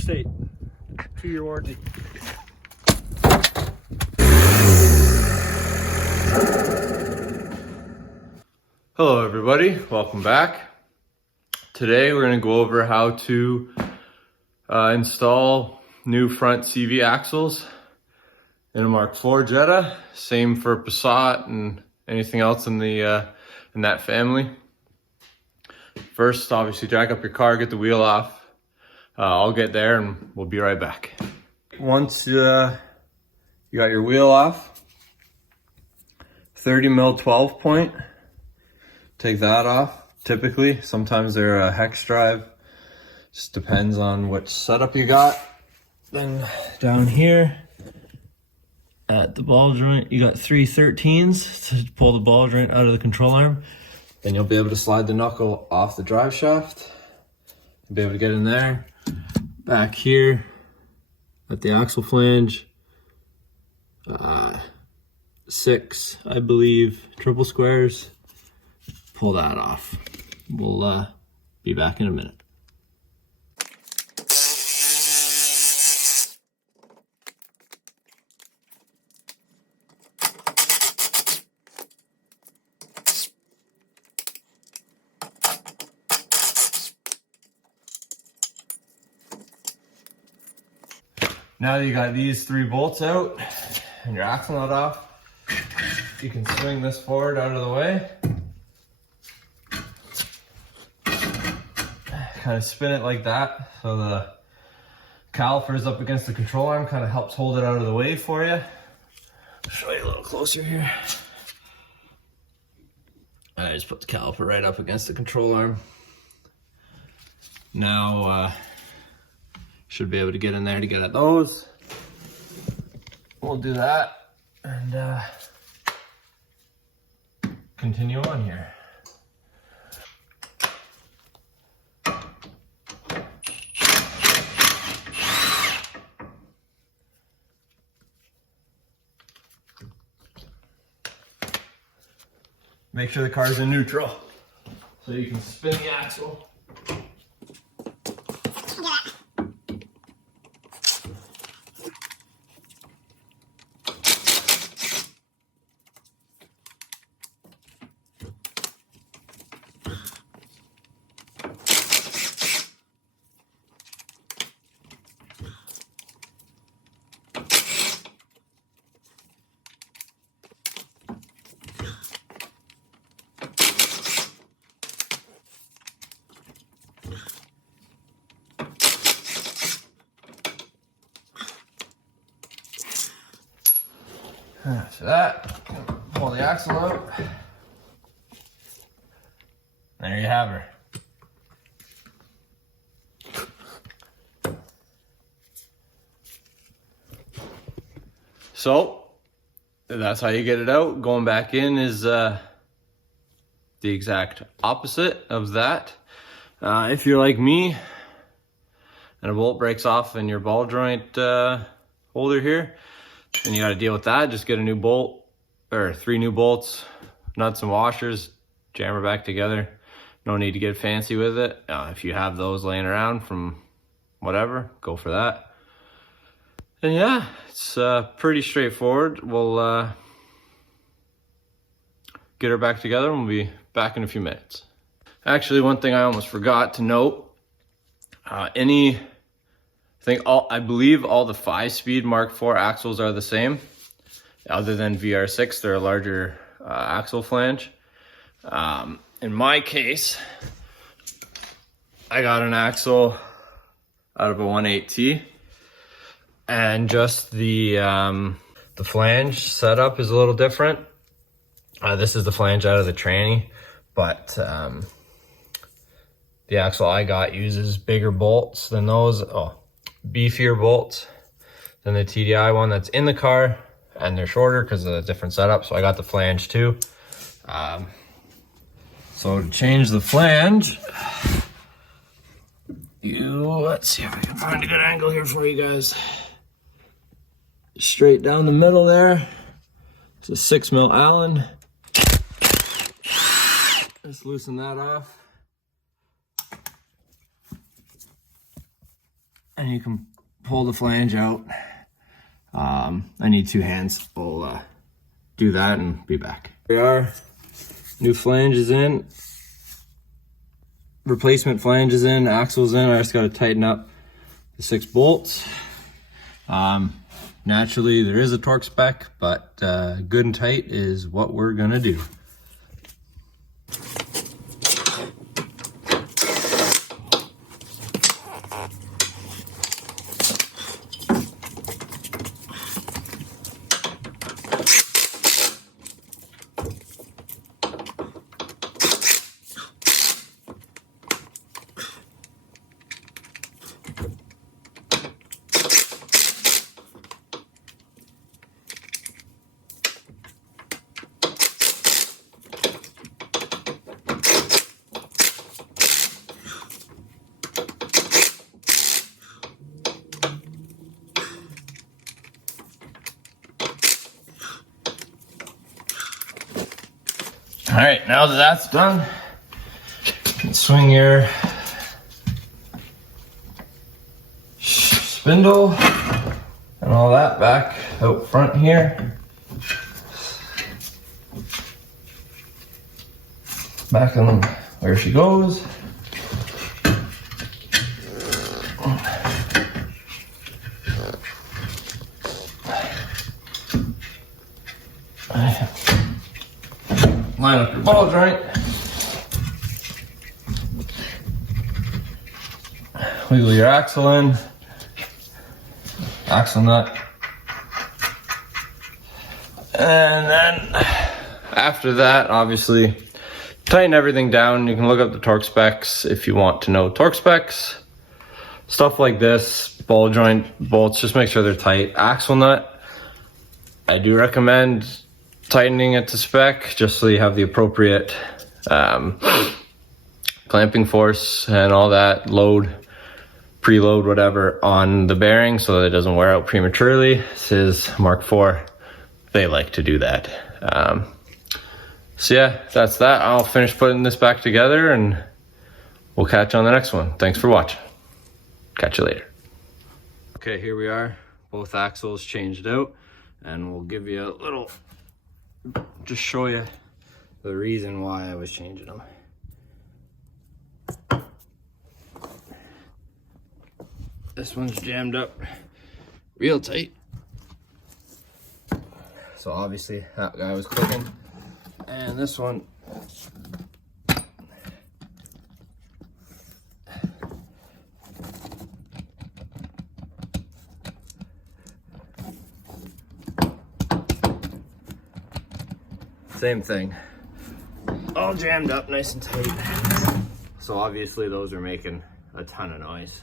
State. 2-year warranty. Hello everybody, welcome back. Today we're going to go over how to install new front CV axles in a Mark IV Jetta. Same for Passat and anything else in the in that family. First, obviously jack up your car, get the wheel off. I'll get there and we'll be right back. Once you got your wheel off, 30mm 12 point. Take that off. Typically, sometimes they're a hex drive. Just depends on which setup you got. Then down here at the ball joint, you got 3 13s to pull the ball joint out of the control arm. Then you'll be able to slide the knuckle off the drive shaft. You'll be able to get in there. Back here at the axle flange, 6, I believe, triple squares. Pull that off. We'll be back in a minute. Now that you got these 3 bolts out and your axle nut off, you can swing this forward out of the way. Kind of spin it like that, so the caliper is up against the control arm, kind of helps hold it out of the way for you. I'll show you a little closer here. I just put the caliper right up against the control arm. Now, should be able to get in there to get at those. We'll do that and continue on here. Make sure the car's in neutral so you can spin the axle. After that, pull the axle out. There you have her. So, that's how you get it out. Going back in is the exact opposite of that. If you're like me and a bolt breaks off in your ball joint holder here, and you got to deal with that, just get a new bolt or 3 new bolts, nuts and washers, jam her back together. No need to get fancy with it. If you have those laying around from whatever, go for that. And yeah, it's pretty straightforward. We'll get her back together and we'll be back in a few minutes. Actually, one thing I almost forgot to note, I believe all the 5-speed Mark IV axles are the same, other than VR6, they're a larger axle flange. In my case, I got an axle out of a 1.8T, and just the flange setup is a little different. This is the flange out of the tranny, but the axle I got uses bigger bolts than those. Beefier bolts than the TDI one that's in the car, and they're shorter because of the different setup, so I got the flange too. So to change the flange, let's see if I can find a good angle here for you guys. Straight down the middle there, it's a 6mm Allen. Just loosen that off. and you can pull the flange out. I need 2 hands. We'll do that and be back. Here we are. New flange is in. Replacement flange is in. Axle's in. I just got to tighten up the 6 bolts. Naturally, there is a torque spec, but good and tight is what we're gonna do. All right, now that that's done, you can swing your spindle and all that back out front here. Back on where she goes. Line up your ball joint. Wiggle your axle in. Axle nut. And then after that, obviously, tighten everything down. You can look up the torque specs if you want to know torque specs. Stuff like this, ball joint bolts, just make sure they're tight. Axle nut, I do recommend tightening it to spec just so you have the appropriate clamping force and all that, load, preload, whatever, on the bearing so that it doesn't wear out prematurely. This is Mark IV. They like to do that. So yeah, that's that. I'll finish putting this back together and we'll catch you on the next one. Thanks for watching. Catch you later. Okay, here we are. Both axles changed out, and we'll give you a little, just show you the reason why I was changing them. This one's jammed up real tight. So obviously that guy was clicking. And this one, same thing, all jammed up nice and tight. So obviously those are making a ton of noise.